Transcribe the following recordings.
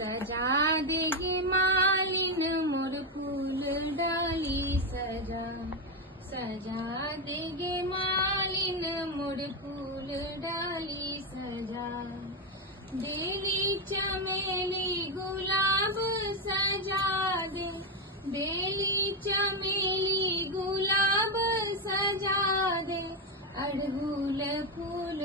सजा देगे मालिन मोर फूल डाली सजा देगे मालिन मोर फूल डाली सजा बेली चमेली गुलाब सजा दे बेली चमेली गुलाब सजा दे अड़हुल फूल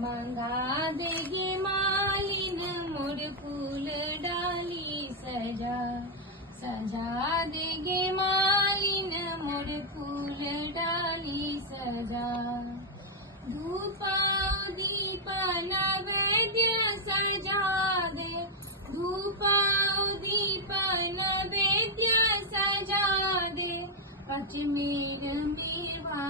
मंगा देगे मालिन मोर फूल डाली सजा देगे मालिन मोर फूल डाली सजा धूपा दीप नैवेद्य सजा दे धूपा दीप नैवेद्य सजा दे पचमेर मेवा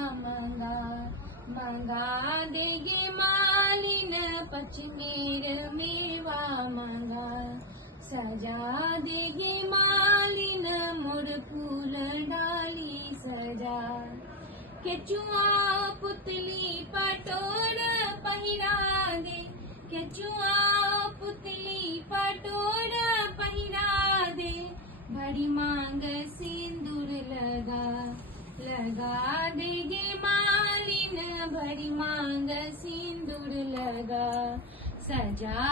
मंगा देगे मालिन पचमेर मेवा मंगा सजा देगे मालिन मोर फूल डाली सजा केचुआ पुतली पटोर पहिरा दे केचुआ पुतली पटोर पहिरा दे भरी मांग सिंदूर लगा देगे मालिन भरी मांग सिंदूर लगा सजा